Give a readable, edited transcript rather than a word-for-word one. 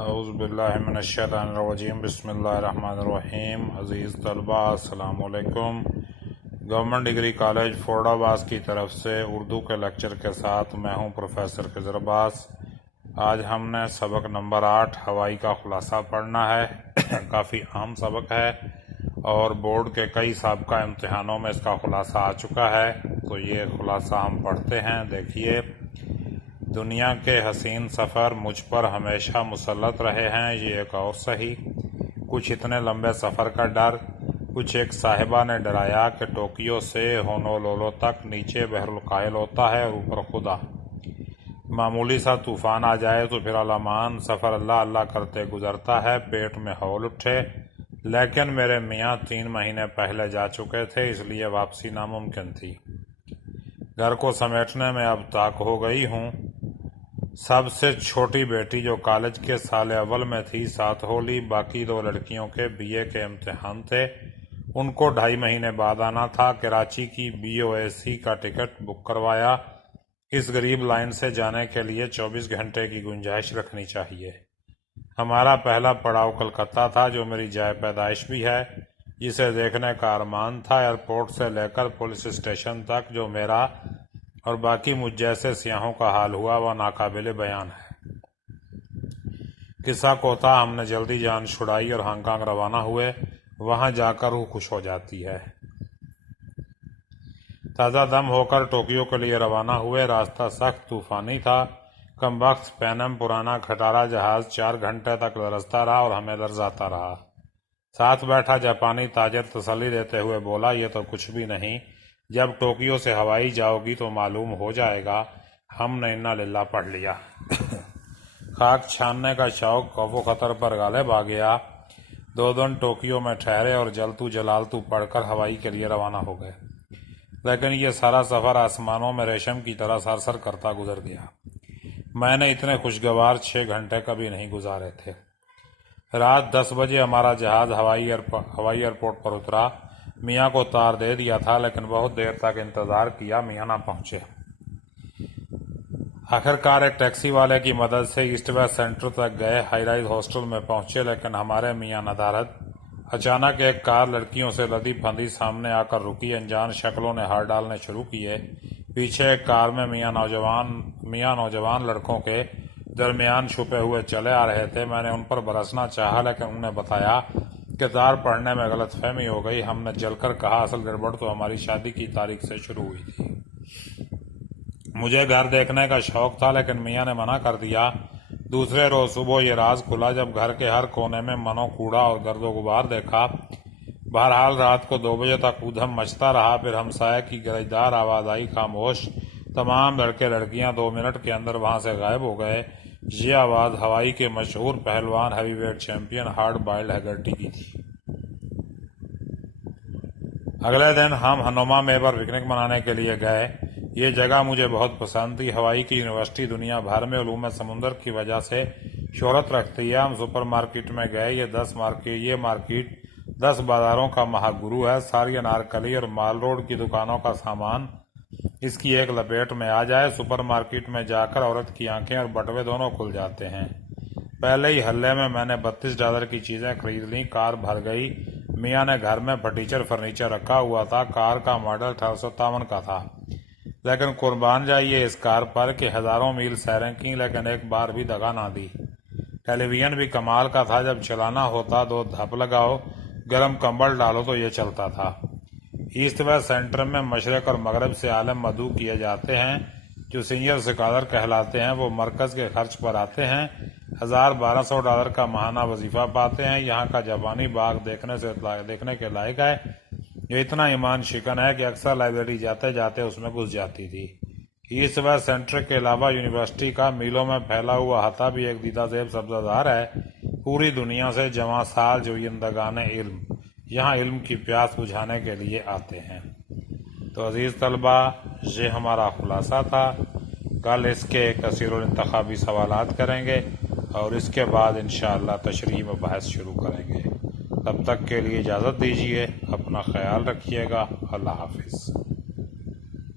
اعوذ باللہ من الشیطان الرجیم بسم اللہ الرحمن الرحیم۔ عزیز طلباء السلام علیکم۔ گورنمنٹ ڈگری کالج فورڈ آباد کی طرف سے اردو کے لیکچر کے ساتھ میں ہوں پروفیسر خضر عباس۔ آج ہم نے سبق نمبر 8 ہوائی کا خلاصہ پڑھنا ہے۔ کافی اہم سبق ہے اور بورڈ کے کئی سابقہ امتحانوں میں اس کا خلاصہ آ چکا ہے، تو یہ خلاصہ ہم پڑھتے ہیں۔ دیکھیے، دنیا کے حسین سفر مجھ پر ہمیشہ مسلط رہے ہیں، یہ ایک اور صحیح۔ کچھ اتنے لمبے سفر کا ڈر، کچھ ایک صاحبہ نے ڈرایا کہ ٹوکیو سے ہونولولو تک نیچے بحر الکاہل ہوتا ہے اور اوپر خدا۔ معمولی سا طوفان آ جائے تو پھر علامان سفر اللہ اللہ کرتے گزرتا ہے، پیٹ میں ہول اٹھے۔ لیکن میرے میاں 3 مہینے پہلے جا چکے تھے، اس لیے واپسی ناممکن تھی۔ گھر کو سمیٹنے میں اب تاک ہو گئی ہوں۔ سب سے چھوٹی بیٹی جو کالج کے سال اول میں تھی ساتھ ہو لی، باقی 2 لڑکیوں کے BA کے امتحان تھے، ان کو 2.5 مہینے بعد آنا تھا۔ کراچی کی BOAC کا ٹکٹ بک کروایا۔ اس غریب لائن سے جانے کے لیے 24 گھنٹے کی گنجائش رکھنی چاہیے۔ ہمارا پہلا پڑاؤ کلکتہ تھا، جو میری جائے پیدائش بھی ہے، جسے دیکھنے کا ارمان تھا۔ ایئرپورٹ سے لے کر پولیس اسٹیشن تک جو میرا اور باقی مجھ جیسے سیاحوں کا حال ہوا وہ ناقابل بیان ہے۔ قصہ کوتا ہم نے جلدی جان چھڑائی اور ہانگ کانگ روانہ ہوئے۔ وہاں جا کر روح خوش ہو جاتی ہے۔ تازہ دم ہو کر ٹوکیو کے لیے روانہ ہوئے۔ راستہ سخت طوفانی تھا۔ کم وقت پینم پرانا کھٹارا جہاز 4 گھنٹے تک لرزتا رہا اور ہمیں لرزاتا رہا۔ ساتھ بیٹھا جاپانی تاجر تسلی دیتے ہوئے بولا، یہ تو کچھ بھی نہیں، جب ٹوکیو سے ہوائی جاؤ گی تو معلوم ہو جائے گا۔ ہم نے انا للہ پڑھ لیا۔ خاک چھاننے کا شوق خوف و خطر پر غالب آ گیا۔ 2 دن ٹوکیو میں ٹھہرے اور جلتو جلالتو پڑھ کر ہوائی کے لیے روانہ ہو گئے۔ لیکن یہ سارا سفر آسمانوں میں ریشم کی طرح سرسر کرتا گزر گیا۔ میں نے اتنے خوشگوار 6 گھنٹے کبھی نہیں گزارے تھے۔ رات 10 بجے ہمارا جہاز ہوائی ایئرپورٹ پر اترا۔ میاں کو تار دے دیا تھا، لیکن بہت دیر تک انتظار کیا، میاں نہ پہنچے۔ آخرکار ایک ٹیکسی والے کی مدد سے ایسٹ ویسٹ سینٹر تک گئے، ہائی رائز ہاسٹل میں پہنچے، لیکن ہمارے میاں ندارت۔ اچانک ایک کار لڑکیوں سے لدی پھندی سامنے آ کر رکی۔ انجان شکلوں نے ہار ڈالنے شروع کیے۔ پیچھے ایک کار میں میاں نوجوان لڑکوں کے درمیان چھپے ہوئے چلے آ رہے تھے۔ میں نے ان پر برسنا چاہا، لیکن انہوں نے بتایا کہ تار پڑھنے میں غلط فہمی ہو گئی۔ ہم نے جل کر کہا، اصل گڑبڑ تو ہماری شادی کی تاریخ سے شروع ہوئی تھی۔ مجھے گھر دیکھنے کا شوق تھا، لیکن میاں نے منع کر دیا۔ دوسرے روز صبح یہ راز کھلا جب گھر کے ہر کونے میں منو کوڑا اور گرد و غبار دیکھا۔ بہرحال رات کو 2 بجے تک ادھم مچتا رہا، پھر ہمسائے کی گرجدار آواز آئی، خاموش۔ تمام لڑکے لڑکیاں 2 منٹ کے اندر وہاں سے غائب ہو گئے۔ یہ آواز ہوائی کے مشہور پہلوان heavy weight champion hard boiled ہیگرٹی کی تھی۔ اگلے دن ہم ہنوما میں پر پکنک منانے کے لیے گئے۔ یہ جگہ مجھے بہت پسند تھی۔ ہوائی کی یونیورسٹی دنیا بھر میں علوم سمندر کی وجہ سے شہرت رکھتی ہے۔ ہم سپر مارکیٹ میں گئے۔ یہ مارکیٹ 10 بازاروں کا مہاگرو ہے۔ ساری انارکلی اور مال روڈ کی دکانوں کا سامان اس کی ایک لپیٹ میں آ جائے۔ سپر مارکیٹ میں جا کر عورت کی آنکھیں اور بٹوے دونوں کھل جاتے ہیں۔ پہلے ہی ہلے میں نے $32 کی چیزیں خرید لیں۔ کار بھر گئی۔ میاں نے گھر میں فرنیچر رکھا ہوا تھا۔ کار کا ماڈل 1857 کا تھا، لیکن قربان جائیے اس کار پر کہ ہزاروں میل سیریں کی، لیکن ایک بار بھی دغا نہ دی۔ ٹیلی ویژن بھی کمال کا تھا، جب چلانا ہوتا 2 دھپ لگاؤ، گرم کمبل ڈالو تو یہ چلتا تھا۔ ایسٹ ویسٹ سینٹر میں مشرق اور مغرب سے عالم مدعو کیے جاتے ہیں، جو سینئر اسکالر کہلاتے ہیں، وہ مرکز کے خرچ پر آتے ہیں۔ $1200 کا ماہانہ وظیفہ پاتے ہیں۔ یہاں کا جاپانی باغ دیکھنے کے لائق ہے۔ یہ اتنا ایمان شکن ہے کہ اکثر لائبریری جاتے جاتے اس میں گھس جاتی تھی۔ ایسٹ ویسٹ سینٹر کے علاوہ یونیورسٹی کا میلوں میں پھیلا ہوا احاطہ بھی ایک دیدہ زیب سبزہ زار ہے۔ پوری دنیا سے جواں سال جویندگان علم یہاں علم کی پیاس بجھانے کے لیے آتے ہیں۔ تو عزیز طلبہ، یہ ہمارا خلاصہ تھا۔ کل اس کے کثیر الانتخابی سوالات کریں گے اور اس کے بعد انشاءاللہ تشریح و بحث شروع کریں گے۔ تب تک کے لیے اجازت دیجیے، اپنا خیال رکھیے گا۔ اللہ حافظ۔